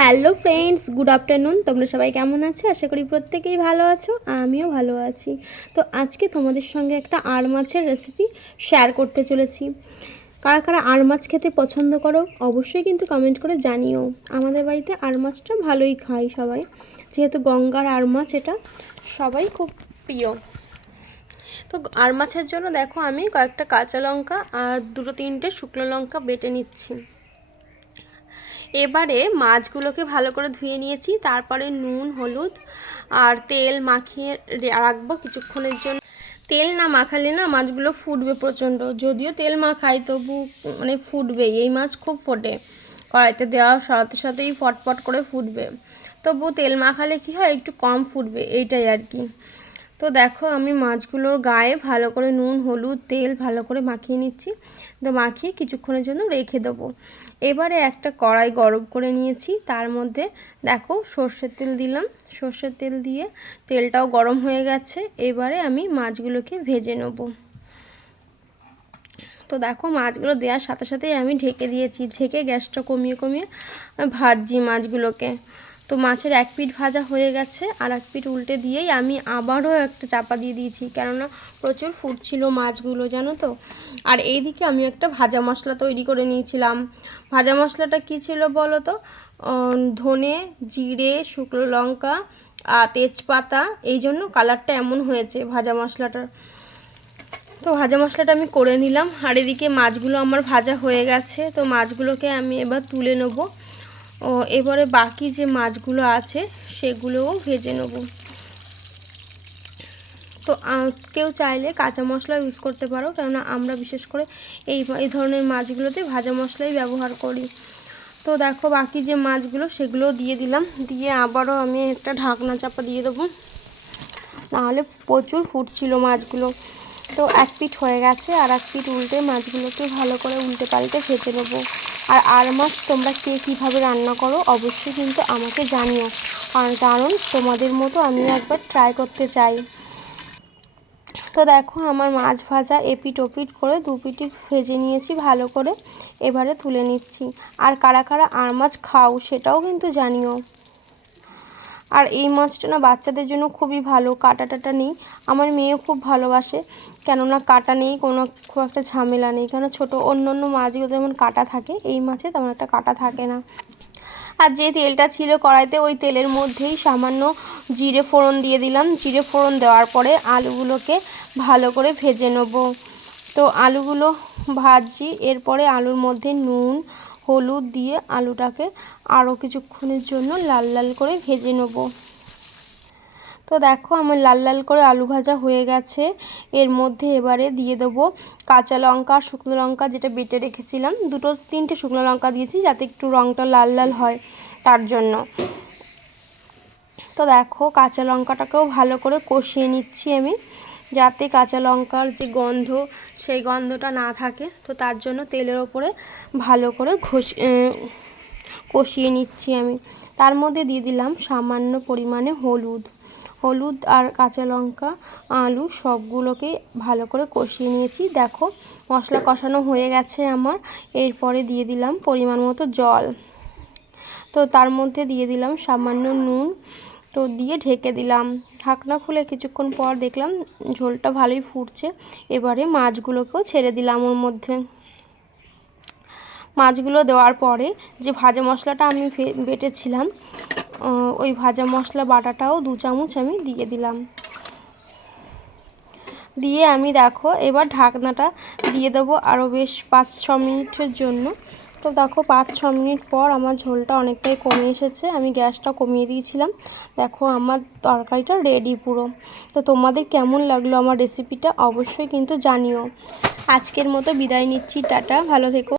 Hello friends, good afternoon. তোমরা সবাই কেমন আছো? আশা করি প্রত্যেকেই ভালো আছো, আমিও ভালো আছি। তো আজকে তোমাদের সঙ্গে একটা আর মাছের রেসিপি শেয়ার করতে চলেছি। কারা কারা আর মাছ খেতে পছন্দ করো, অবশ্যই কিন্তু কমেন্ট করে জানিও। আমাদের বাড়িতে আর মাছটা ভালোই খাই সবাই। যেহেতু গঙ্গার আর মাছ, এটা সবাই খুব প্রিয়। তো আর মাছের জন্য দেখো আমি কয়েকটা কাঁচা লঙ্কা আর দুটো তিনটে শুকনো লঙ্কা বেটে নিচ্ছি। এবারে মাছগুলোকে ভালো করে ধুয়ে নিয়েছি, তারপরে নুন, হলুদ আর তেল মাখিয়ে রাখব কিছুক্ষণের জন্য। তেল না মাখালে না মাছগুলো ফুটবে প্রচণ্ড। যদিও তেল মাখাই, তবু মানে ফুটবেই। এই মাছ খুব ফোটে। কড়াইতে দেওয়ার সাথে সাথেই ফটফট করে ফুটবে। তবু তেল মাখালে কি হয়, একটু কম ফুটবে, এইটাই আর কি। তো দেখো আমি মাছগুলোর গায়ে ভালো করে নুন, হলুদ, তেল ভালো করে মাখিয়ে নিচ্ছি। তো মাখিয়ে কিছুক্ষণের জন্য রেখে দেবো। এবারে একটা কড়াই গরম করে নিয়েছি। তার মধ্যে দেখো সর্ষের তেল দিলাম। সর্ষের তেল দিয়ে তেলটাও গরম হয়ে গেছে। এবারে আমি মাছগুলোকে ভেজে নেব। তো দেখো মাছগুলো দেওয়ার সাথে সাথেই আমি ঢেকে দিয়েছি। ঢেকে গ্যাসটা কমিয়ে কমিয়ে ভাজছি মাছগুলোকে। তো মাছের এক পিঠ ভাজা হয়ে গেছে, আর এক পিঠ উল্টে দিয়েই আমি আবারও একটা চাপা দিয়ে দিয়েছি। কেননা প্রচুর ফুটছিল মাছগুলো, জানো তো? আর এই দিকে আমি একটা ভাজা মশলা তৈরি করে নিয়েছিলাম। ভাজা মশলাটা কী ছিল বলো তো? ধনে, জিরে, শুকনো লঙ্কা আর তেজপাতা, এই জন্য কালারটা এমন হয়েছে ভাজা মশলাটার। তো ভাজা মশলাটা আমি করে নিলাম, আর এদিকে মাছগুলো আমার ভাজা হয়ে গেছে, তো মাছগুলোকে আমি এবার তুলে নেব। ও, এবারে বাকি যে মাছগুলো আছে, সেগুলোও ভেজে নেব। তো কেউ চাইলে কাঁচা মশলা ইউজ করতে পারো, কেননা আমরা বিশেষ করে এই এই ধরনের মাছগুলোতে ভাজা মশলাই ব্যবহার করি। তো দেখো, বাকি যে মাছগুলো সেগুলো দিয়ে দিলাম। দিয়ে আবারও আমি একটা ঢাকনা চাপা দিয়ে দেবো। নাহলে প্রচুর ফুটছিল মাছগুলো। তো এক পিঠ হয়ে গেছে, আর এক পিঠ উল্টে মাছগুলোকে ভালো করে উল্টে পাল্টে ভেজে নেব। আর আর মাছ তোমরা কে কীভাবে রান্না করো অবশ্যই কিন্তু আমাকে জানিও। কারণ তোমাদের মতো আমি একবার ট্রাই করতে চাই। তো দেখো, আমার মাছ ভাজা এপিট ওপিট করে দু পিটি ভেজে নিয়েছি ভালো করে। এবারে তুলে নিচ্ছি। আর কারা কারা আর মাছ খাও সেটাও কিন্তু জানিও। আর এই মাছটা না বাচ্চাদের জন্য খুবই ভালো কাটা টাটা নেই। আমার মেয়ে খুব ভালোবাসে, কেননা কাটা নেই, কোনো খুব একটা ঝামেলা নেই। কেন ছোটো অন্য অন্য মাছগুলো যেমন কাটা থাকে, এই মাছে তেমন একটা কাটা থাকে না। আর যে তেলটা ছিল কড়াইতে, ওই তেলের মধ্যেই সামান্য জিরে ফোড়ন দিয়ে দিলাম। জিরে ফোড়ন দেওয়ার পরে আলুগুলোকে ভালো করে ভেজে নেব। তো আলুগুলো ভাজি, এরপরে আলুর মধ্যে নুন হলুদ দিয়ে আলুটাকে আরও কিছুক্ষণের জন্য লাল লাল করে ভেজে নেব। তো দেখো আমার লাল লাল করে আলু ভাজা হয়ে গেছে। এর মধ্যে এবারে দিয়ে দেবো কাঁচা লঙ্কা, শুকনো লঙ্কা যেটা বেটে রেখেছিলাম। দুটো তিনটে শুকনো লঙ্কা দিয়েছি যাতে একটু রঙটা লাল লাল হয় তার জন্য। তো দেখো কাঁচা লঙ্কাটাকেও ভালো করে কষিয়ে নিচ্ছি আমি। যাতে কাঁচা লঙ্কার যে গন্ধ, সেই গন্ধটা না থাকে, তো তার জন্য তেলের ওপরে ভালো করে ঘষ কষিয়ে নিচ্ছি আমি। তার মধ্যে দিয়ে দিলাম সামান্য পরিমাণে হলুদ। হলুদ আর কাঁচা লঙ্কা, আলু সবগুলোকে ভালো করে কষিয়ে নিয়েছি। দেখো, মশলা কষানো হয়ে গেছে আমার। এরপরে দিয়ে দিলাম পরিমাণ মতো জল। তো তার মধ্যে দিয়ে দিলাম সামান্য নুন তো দিয়ে ঢেকে দিলাম। ঢাকনা খুলে কিছুক্ষণ পর দেখলাম ঝোলটা ভালোই ফুটছে। এবারে মাছগুলোকেও ছেড়ে দিলাম ওর মধ্যে। মাছগুলো দেওয়ার পরে যে ভাজা মশলাটা আমি বেটেছিলাম ওই ভাজা মশলা বাটাটাও দু চামচ আমি দিয়ে দিলাম। দিয়ে আমি দেখো এবার ঢাকনাটা দিয়ে দেবো আরও বেশ পাঁচ ছ মিনিটের জন্য। তো দেখো পাঁচ, ছ মিনিট পর আমার ঝোলটা অনেকটাই কমে এসেছে। আমি গ্যাসটা কমিয়ে দিয়েছিলাম। দেখো আমার তরকারিটা রেডি পুরো। তো তোমাদের কেমন লাগল আমার রেসিপিটা অবশ্যই কিন্তু জানিও। আজকের মতো বিদায় নিচ্ছি, টাটা, ভালো থেকো।